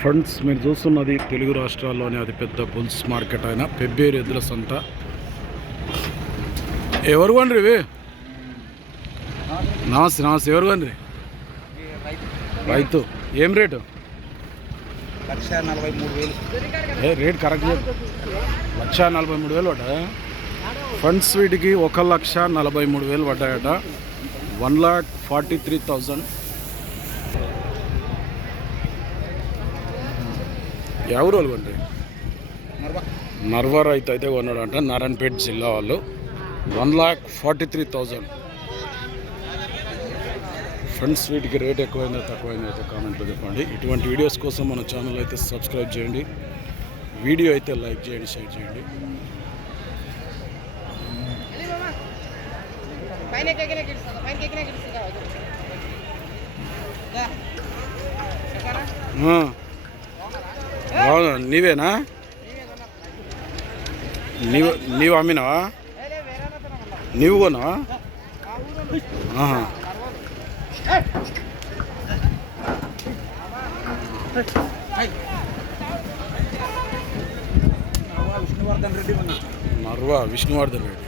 Friends మీరు చూస్తున్నది తెలుగు రాష్ట్రాల్లోని అతిపెద్ద బుల్స్ మార్కెట్ అయిన పెబ్బేరు ఎద్దుల సంత. ఎవరు కొండ్రి ఇవి? నమస్తే నమస్తే ఎవరు కొండ్రి రైతు. ఏం రేటు? లక్ష నలభై మూడు వేలు. ఏ రేట్ కరెక్ట్ లక్ష నలభై మూడు వేలు పడ్డా ఫండ్స్ వీటికి ఒక లక్ష నలభై మూడు వేలు పడ్డాయట. One lakh forty three thousand. ఎవరు వాళ్ళు నర్వా నర్వా రైతు అయితే కొన్నాడంట నారాయణపేట జిల్లా వాళ్ళు. One lakh forty three thousand. Friends వీటికి రేట్ ఎక్కువైందా తక్కువైందా అయితే కామెంట్లో చెప్పండి. ఇటువంటి వీడియోస్ కోసం మన ఛానల్ అయితే సబ్స్క్రైబ్ చేయండి. వీడియో అయితే లైక్ చేయండి షేర్ చేయండి. పైన ಹೌದು ನೀವೇನಾ? ನೀವು ನೀವು ಅಮ್ಮಿನವ ನೀವೂನು ಹಾಂ ಮರ್ವಾ ವಿಷ್ಣುವರ್ಧನ್ ರೆಡ್ಡಿ ಬಂದ. ಮರ್ವಾ ವಿಷ್ಣುವರ್ಧನ್ ರೆಡ್ಡಿ.